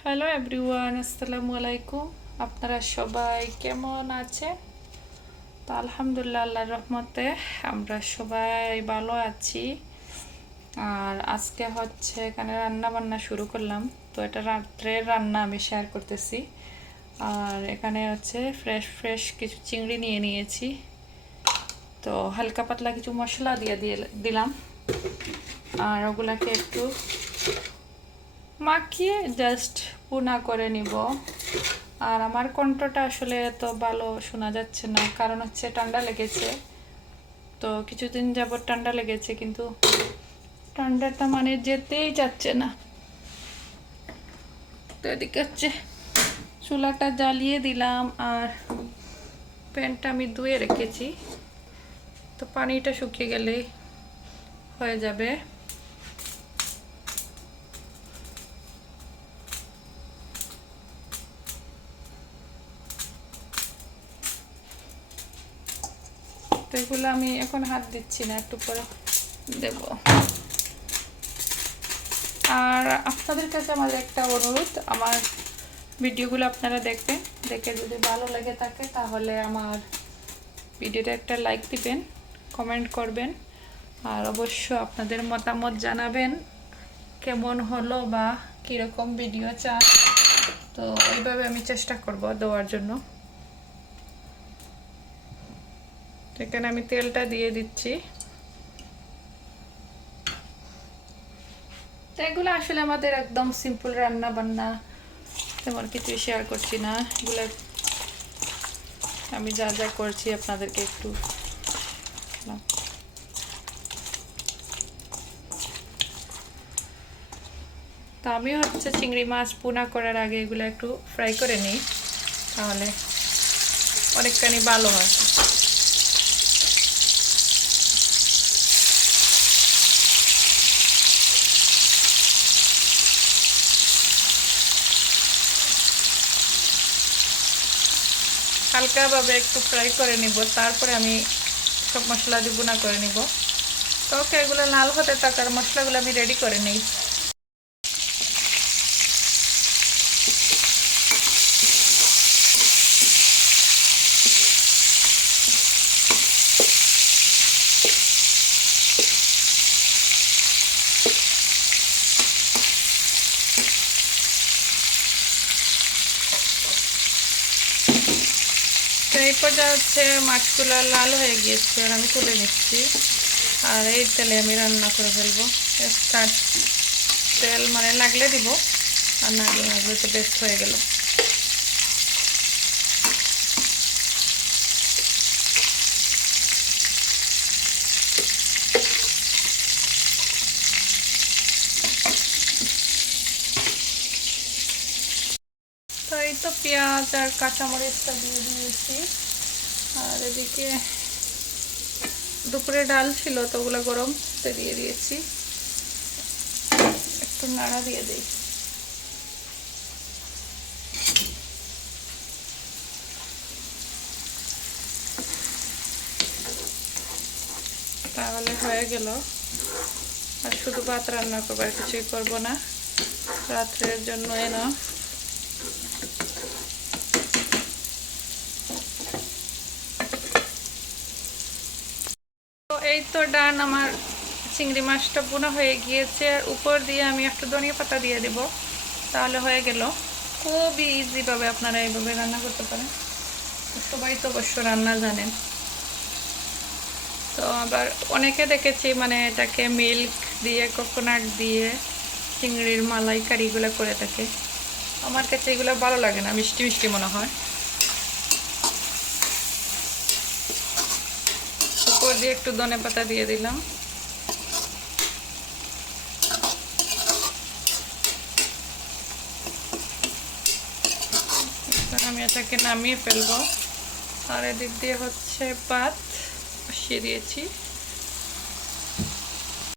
Hello everyone, আসসালামু আলাইকুম। আপনারা সবাই কেমন আছে? তো আলহামদুলিল্লাহ, আল্লাহর রহমতে আমরা সবাই ভালো আছি। আর আজকে হচ্ছে এখানে রান্না বান্না শুরু করলাম। তো এটা রাত্রের রান্না আমি শেয়ার করতেছি। আর এখানে হচ্ছে ফ্রেশ ফ্রেশ কিছু চিংড়ি নিয়ে নিয়েছি। তো হালকা পাতলা কিছু মশলা দিয়ে দিলাম। আর ওগুলাকে একটু মাখিয়ে জাস্ট ভুনা করে নিব। আর আমার কণ্ঠটা আসলে তো ভালো শোনা যাচ্ছে না, কারণ হচ্ছে ঠান্ডা লেগেছে। তো কিছুদিন যাবত ঠান্ডা লেগেছে, কিন্তু ঠান্ডাটা মানে যেতেই যাচ্ছে না। তো এদিকে হচ্ছে চুলাটা জ্বালিয়ে দিলাম, আর প্যানটা আমি ধুয়ে রেখেছি। তো পানিটা শুকিয়ে গেলেই হয়ে যাবে। তো এগুলো আমি এখন হাত দিচ্ছি না, একটু পরে দেব। আর আপনাদের কাছে আমার একটা অনুরোধ, আমার ভিডিওগুলো আপনারা দেখবেন, দেখে যদি ভালো লেগে থাকে তাহলে আমার ভিডিওটা একটা লাইক দিবেন, কমেন্ট করবেন, আর অবশ্য আপনাদের মতামত জানাবেন কেমন হলো বা কীরকম ভিডিও চান। তো ওইভাবে আমি চেষ্টা করব দেওয়ার জন্য। এখানে আমি তেলটা দিয়ে দিচ্ছি। তো এগুলো আসলে আমাদের একদম সিম্পল রান্না বান্না, তেমন কিছুই শেয়ার করছি না। এগুলো আমি যা যা করছি আপনাদেরকে একটু। তো আমি হচ্ছে চিংড়ি মাছ ভুনা করার আগে এগুলো একটু ফ্রাই করে নিই, তাহলে অনেকখানি ভালো হয়। হালকাভাবে একটু ফ্রাই করে নিব, তারপরে আমি সব মশলা দিয়ে ভুনা করে নিব। তো ওকে, এগুলো লাল হতে থাকার মশলাগুলো আমি রেডি করে নিই। তো এই পর্যায়ে হচ্ছে মাছগুলো লাল হয়ে গিয়েছে, আর আমি তুলে নিচ্ছি। আর এই তেলে আমি রান্না করে ফেলবো। স্টার্ট তেল মানে লাগলে দিব, আর না লাগলে তো বেস্ট হয়ে গেল। তো এই তো পেঁয়াজ আর কাঁচামরিচটা দিয়ে দিয়েছি। আর এদিকে দুপুরে ডাল ছিল, তো ওগুলো গরম দিয়ে দিয়েছি। একটু নাড়া দিয়ে দিই। তাহলে হয়ে গেল। আর শুধু ভাত রান্না করবো, আর কিছুই করবো না, রাত্রের জন্য না। তো এই তো ডান, আমার চিংড়ি মাছটা বোনা হয়ে গিয়েছে। আর উপর দিয়ে আমি একটু ধনিয়া পাতা দিয়ে দেব, তাহলে হয়ে গেল। খুবই ইজিভাবে আপনারা এইভাবে রান্না করতে পারেন। সবাই তো অবশ্য রান্না জানেন। তো আবার অনেকে দেখেছি মানে এটাকে মিল্ক দিয়ে, কোকোনাট দিয়ে চিংড়ির মালাইকারিগুলো করে থাকে। আমার কাছে এগুলো ভালো লাগে না, মিষ্টি মিষ্টি মনে হয়। উপর দিয়ে একটু ধনেপাতা দিয়ে দিলাম। আমি এটাকে নামিয়ে ফেলবো। আর এদিক দিয়ে হচ্ছে ভাত বসিয়ে দিয়েছি।